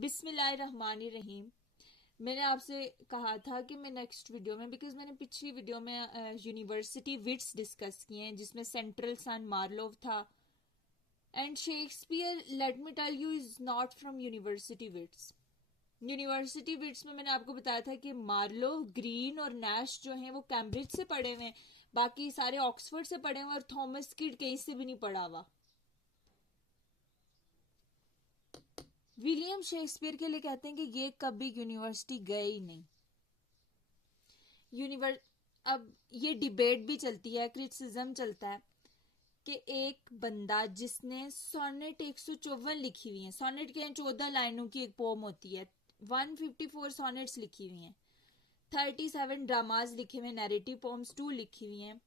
बिस्मिल्लाहिर्रहमानिर्रहीम। मैंने आपसे कहा था कि मैं नेक्स्ट वीडियो में, बिकॉज मैंने पिछली वीडियो में यूनिवर्सिटी विट्स डिस्कस किए हैं जिसमें सेंट्रल सन मार्लोव था and Shakespeare, let me tell you, is not from university wits. University wits में मैंने आपको बताया था कि मार्लोव, ग्रीन और नैश जो हैं वो कैम्ब्रिज से पढ़े हुए हैं, बाकी सारे ऑक्सफोर्ड से पढ़े हुए और थॉमस किड कहीं से भी नहीं पढ़ा हुआ। विलियम शेक्सपियर के लिए कहते हैं कि ये कभी यूनिवर्सिटी गए ही नहीं। अब ये डिबेट भी चलती है, क्रिटिसिज्म चलता है कि एक बंदा जिसने सोनेट 154 लिखी हुई है, सोनेट के 14 लाइनों की एक पोम होती है, 154 सोनेट्स लिखी हुई हैं, 37 ड्रामाज लिखे हुए, नैरेटिव पोम्स 2 लिखी हुई हैं,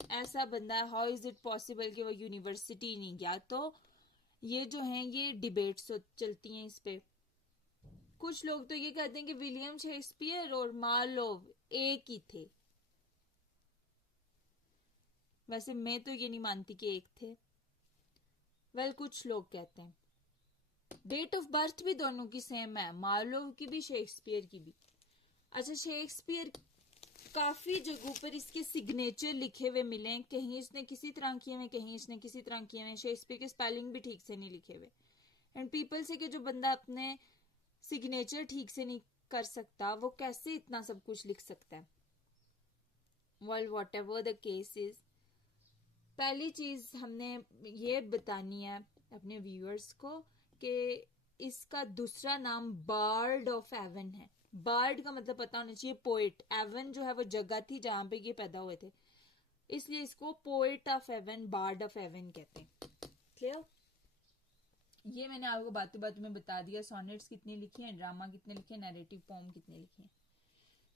ऐसा बंदा हाउ इज इट पॉसिबल कि वो यूनिवर्सिटी नहीं गया? तो ये जो है ये डिबेट्स चलती हैं इस पे। कुछ लोग तो ये कहते हैं कि विलियम शेक्सपियर और मार्लोव एक ही थे। वैसे मैं तो ये नहीं मानती कि एक थे। कुछ लोग कहते हैं। डेट ऑफ बर्थ भी दोनों की सेम है, मार्लोव की भी शेक्सपियर की भी। अच्छा, शेक्सपियर काफी जगहों पर इसके सिग्नेचर लिखे हुए मिले, कहीं इसने किसी तरह किए हुए, कहीं इसने किसी तरह किए हुए। शेक्सपियर के स्पेलिंग भी ठीक से नहीं लिखे हुए। एंड पीपल से कि जो बंदा अपने सिग्नेचर ठीक से नहीं कर सकता वो कैसे इतना सब कुछ लिख सकता है। What ever the case is, पहली चीज हमने ये बतानी है अपने व्यूअर्स को कि इसका दूसरा नाम बार्ड ऑफ एवन है। बार्ड का मतलब पता होना चाहिए पोएट। एवन जो है वो जगह थी जहां पे ये पैदा हुए थे, इसलिए इसको poet of Avon, bard of Avon कहते हैं। क्लियर? ये मैंने आपको बातों बातों में बता दिया। सोनेट्स कितने लिखे हैं, ड्रामा कितने लिखे हैं, नैरेटिव पोम कितने लिखे हैं।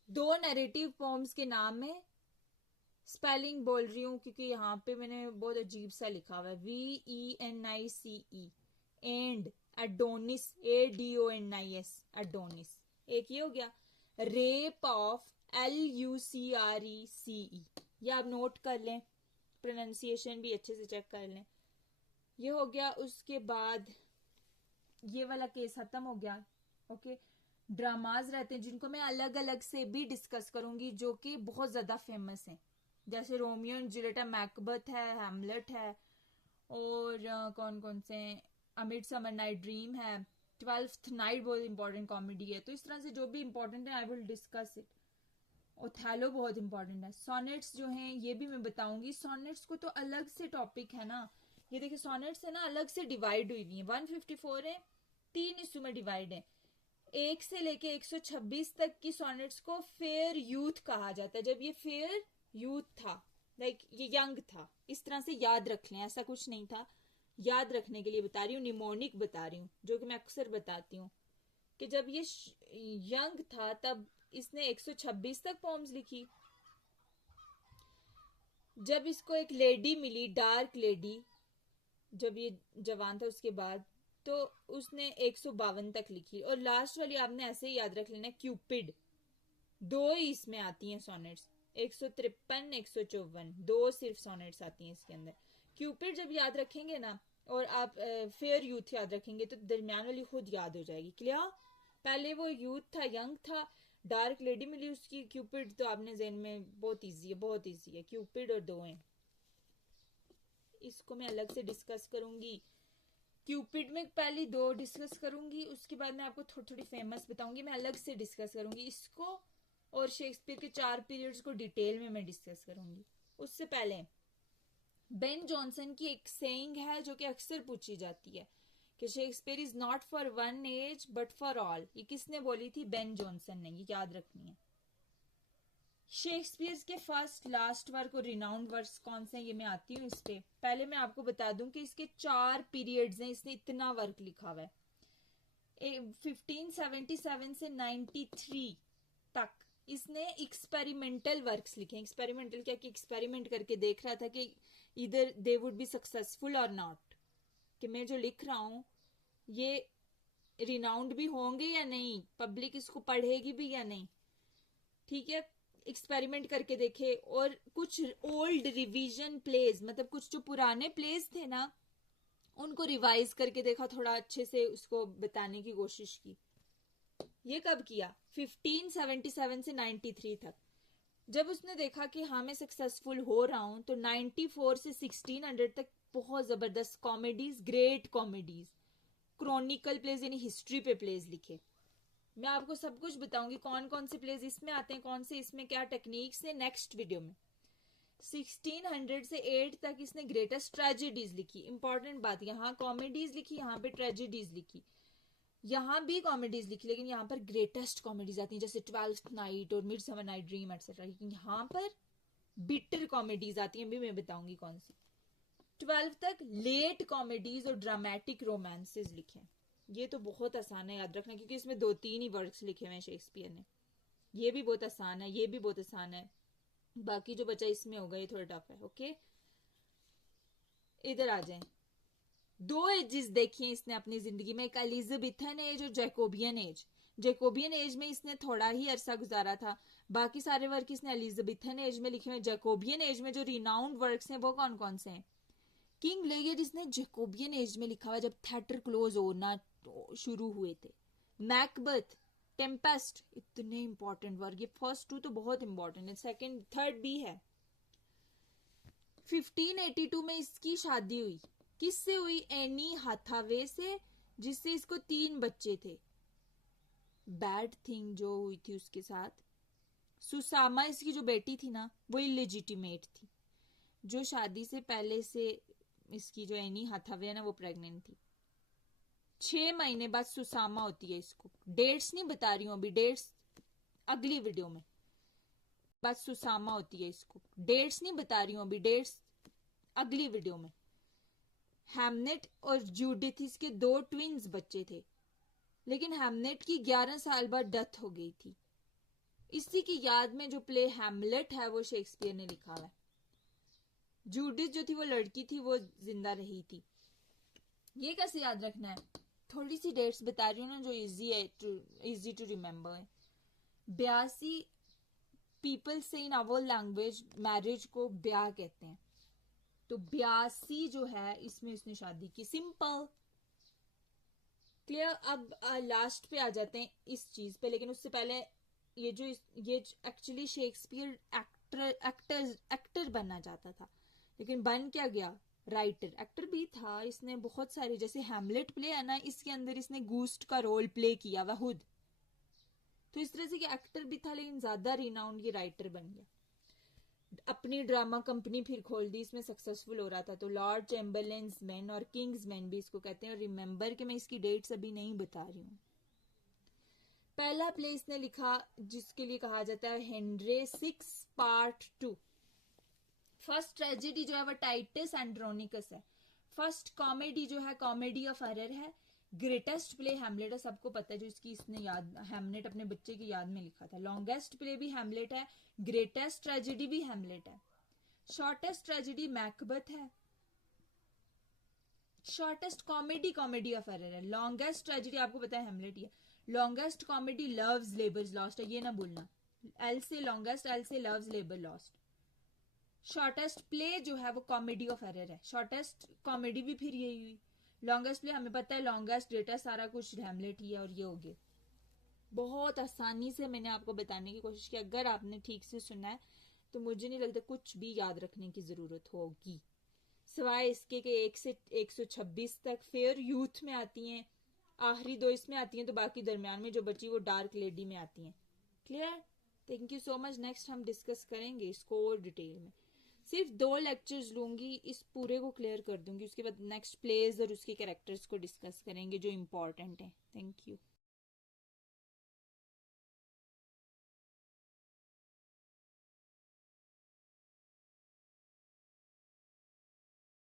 2 नैरेटिव पोम्स के नाम है, स्पेलिंग बोल रही हूँ क्योंकि यहाँ पे मैंने बहुत अजीब सा लिखा हुआ है, VENICE and Adonis, ADONIS, Adonis. एक ये हो गया। रेप ऑफ LUCRECE, ये आप नोट कर लें, प्रोनाउंसिएशन भी अच्छे से चेक कर लें। ये हो गया। उसके बाद ये वाला केस खत्म हो गया। ओके, ड्रामाज रहते हैं जिनको मैं अलग अलग से भी डिस्कस करूंगी, जो कि बहुत ज्यादा फेमस हैं, जैसे रोमियो एंड जूलियट, मैकबथ है, हैमलेट है, और कौन कौन से, अ मिडसमर नाइट ड्रीम है, 12th नाइट बहुत इंपॉर्टेंट कॉमेडी है। तो इस तरह से जो भी इंपॉर्टेंट है I will discuss it. Othello बहुत इंपॉर्टेंट है। सोनेट्स जो हैं ये भी मैं बताऊंगी। सोनेट्स को तो अलग से टॉपिक है ना, ये देखिए सोनेट्स है ना अलग से डिवाइड हुई हुई है। 154 है, 3 हिस्सों में डिवाइड है। 1 से लेके 126 तक की सोनेट्स को फेयर यूथ कहा जाता है। जब ये फेयर यूथ था, लाइक ये यंग था, इस तरह से याद रख लें, ऐसा कुछ नहीं था, याद रखने के लिए बता रही हूँ, निमोनिक बता रही हूँ, जो कि मैं अक्सर बताती हूँ कि जब ये यंग था तब इसने 126 तक पोम्स लिखी। जब इसको एक लेडी मिली, डार्क लेडी, जब ये जवान था उसके बाद, तो उसने 152 तक लिखी। और लास्ट वाली आपने ऐसे ही याद रख लेना, क्यूपिड। 2 ही इसमें आती हैं सोनेट्स, 153, 154, 2 सिर्फ सोनेट्स आती हैं इसके अंदर। क्यूपिड जब याद रखेंगे ना, और आप फेयर यूथ याद रखेंगे तो दरमियान वाली खुद याद हो जाएगी। क्लियर? पहले वो यूथ था, यंग था, डार्क लेडी मिली उसकी, क्यूपिड तो आपने ज़हन में, बहुत इजी है, बहुत इजी है। क्यूपिड और 2 हैं, इसको मैं अलग से डिस्कस करूंगी। क्यूपिड में पहले 2 डिस्कस करूंगी, उसके बाद मैं आपको थोड़ी थोड़ी फेमस बताऊंगी, मैं अलग से डिस्कस करूंगी इसको। और शेक्सपियर के 4 पीरियड्स को डिटेल में मैं डिस्कस करूंगी। उससे पहले बेन जॉनसन की एक सेइंग है जो कि अक्सर पूछी जाती है कि Shakespeare is not for one age but for all. ये किसने बोली थी? बेन जॉनसन ने। ये याद रखनी है। शेक्सपियर के फर्स्ट लास्ट वर्क और रिनाउंड वर्क्स कौन से हैं, ये मैं आती हूँ इस पे। पहले मैं आपको बता दूं कि इसके 4 पीरियड्स हैं, इसने इतना वर्क लिखा हुआ है। 1577 से 93 तक इसने एक्सपेरिमेंटल वर्क्स लिखे। एक्सपेरिमेंटल क्या कि एक्सपेरिमेंट करके देख रहा था कि इधर दे वुड बी सक्सेसफुल और नॉट, कि मैं जो लिख रहा हूं ये रिनाउंड भी होंगे या नहीं, पब्लिक इसको पढ़ेगी भी या नहीं। ठीक है, एक्सपेरिमेंट करके देखे। और कुछ ओल्ड रिवीजन प्लेज, मतलब कुछ जो पुराने प्लेज थे ना उनको रिवाइज करके देखा, थोड़ा अच्छे से उसको बताने की कोशिश की। ये कब किया? 1577 से 93 तक। जब उसने देखा कि हाँ मैं सक्सेसफुल हो रहा हूं, तो 94 से 1600 तक बहुत जबरदस्त comedies, great comedies, chronicle plays यानी हिस्ट्री पे प्लेज लिखे। मैं आपको सब कुछ बताऊंगी कौन कौन से प्लेज इसमें आते हैं, कौन से इसमें क्या टेक्निक्स है, नेक्स्ट वीडियो में। 1600 से 8 तक इसने ग्रेटेस्ट ट्रेजेडीज लिखी। इंपॉर्टेंट बात, यहाँ कॉमेडीज लिखी, यहाँ पे ट्रेजेडीज लिखी। यहाँ भी कॉमेडीज लिखी, लेकिन यहाँ पर ग्रेटेस्ट कॉमेडीज आती हैं, जैसे 12th नाइट और मिडसमर नाइट ड्रीम एटसेट्रा। लेकिन यहाँ पर बिटर कॉमेडीज आती हैं, अभी मैं बताऊंगी कौन सी। 12 तक लेट कॉमेडीज और ड्रामेटिक रोमांसेस लिखे। ये तो बहुत आसान है याद रखना, क्योंकि इसमें 2-3 ही वर्क्स लिखे हुए हैं शेक्सपियर ने। ये भी बहुत आसान है, ये भी बहुत आसान है, बाकी जो बचा इसमें होगा ये थोड़ा टफ है। ओके, इधर आ जाएं। 2 एजेस देखिए इसने अपनी जिंदगी में, एक एलिजाबेथन एज और जैकोबियन एज। जैकोबियन एज में इसने थोड़ा ही अरसा गुजारा था, बाकी सारे वर्क इसने एलिजाबेथन एज में लिखे हुए। जैकोबियन एज में जो रिनाउंड वर्क्स हैं वो कौन कौन से हैं? किंग लेयर इसने जैकोबियन एज में लिखा हुआ, जब थिएटर क्लोज होना शुरू हुए थे। मैकबथ, टेम्पेस्ट, इतने इंपॉर्टेंट वर्क। ये फर्स्ट 2 तो बहुत इंपॉर्टेंट है, सेकंड थर्ड भी है। 1582 में इसकी शादी हुई। किससे हुई? एनी हाथावे से, जिससे इसको 3 बच्चे थे। बैड थिंग जो हुई थी उसके साथ, सुसामा इसकी जो बेटी थी ना, वो इलेजिटिमेट थी। जो शादी से पहले से इसकी जो एनी हाथावे है ना, वो प्रेग्नेंट थी। 6 महीने बाद सुसामा होती है इसको। डेट्स नहीं बता रही हूं अभी, डेट्स अगली वीडियो में। बाद सुसामा होती है इसको, डेट्स नहीं बता रही हूं अभी, डेट्स अगली वीडियो में। हैमनेट और जूडिथ इसके 2 ट्विंस बच्चे थे, लेकिन हैमनेट की 11 साल बाद डेथ हो गई थी। इसी की याद में जो प्ले हैमलेट है वो शेक्सपियर ने लिखा है। जूडिथ जो थी वो लड़की थी, वो जिंदा रही थी। ये कैसे याद रखना है? थोड़ी सी डेट्स बता रही हूँ ना जो इजी टू रिमेम्बर है। 82 पीपल से इन आवर लैंग्वेज मैरिज को ब्याह कहते हैं, तो 82 जो है इसमें इसने शादी की। Simple, clear. अब लास्ट पे आ जाते हैं इस चीज पे, लेकिन उससे पहले ये एक्चुअली शेक्सपियर एक्टर बनना चाहता था, लेकिन बन क्या गया? राइटर। एक्टर भी था इसने बहुत सारे, जैसे हैमलेट प्ले है ना, इसके अंदर इसने गूस्ट का रोल प्ले किया हुआ खुद, तो इस तरह से कि एक्टर भी था, लेकिन ज्यादा रिनाउंड ये राइटर बन गया। अपनी ड्रामा कंपनी फिर खोल दी, इसमें सक्सेसफुल हो रहा था, तो लॉर्ड चैम्बरलेन्स मैन और किंग्स मैन भी इसको कहते हैं। और रिमेंबर कि मैं इसकी डेट्स अभी नहीं बता रही हूँ। पहला प्ले इसने लिखा जिसके लिए कहा जाता है हेनरी 6 पार्ट 2। फर्स्ट ट्रेजेडी जो है वो टाइटस एंड्रोनिकस है। फर्स्ट कॉमेडी जो है कॉमेडी ऑफ एरर है। ग्रेटेस्ट प्ले हैमलेट है, सबको पता है, जो इसकी इसने याद हैमलेट अपने बच्चे की याद में लिखा था। लॉन्गेस्ट प्ले भी हैमलेट है, ग्रेटेस्ट ट्रेजेडी भी हैमलेट है। शॉर्टेस्ट ट्रेजेडी मैकबथ है। Shortest comedy comedy of error है। लॉन्गेस्ट ट्रेजेडी आपको पता है हैमलेट ही है। Longest comedy loves labours lost है, ये ना भूलना। एल से लॉन्गेस्ट, एल से loves labour lost. Shortest play जो है वो कॉमेडी ऑफ एरर है। शॉर्टेस्ट कॉमेडी भी फिर यही हुई। लॉन्गेस्ट प्ले हमें पता है, लॉन्गेस्ट ग्रेटेस्ट सारा कुछ हैमलेट ही है, और ये हो गया। बहुत आसानी से मैंने आपको बताने की कोशिश की। अगर आपने ठीक से सुना है तो मुझे नहीं लगता कुछ भी याद रखने की जरूरत होगी, सिवाय इसके कि 1 से 126 तक फेयर यूथ में आती हैं, आखिरी 2 इसमें आती हैं, तो बाकी दरमियान में जो बची वो डार्क लेडी में आती हैं। Clear? Thank you so much. Next हम डिस्कस करेंगे इसको और डिटेल में। सिर्फ 2 लेक्चर्स लूंगी, इस पूरे को क्लियर कर दूंगी, उसके बाद नेक्स्ट प्लेज और उसके कैरेक्टर्स को डिस्कस करेंगे जो इम्पोर्टेंट है। Thank you.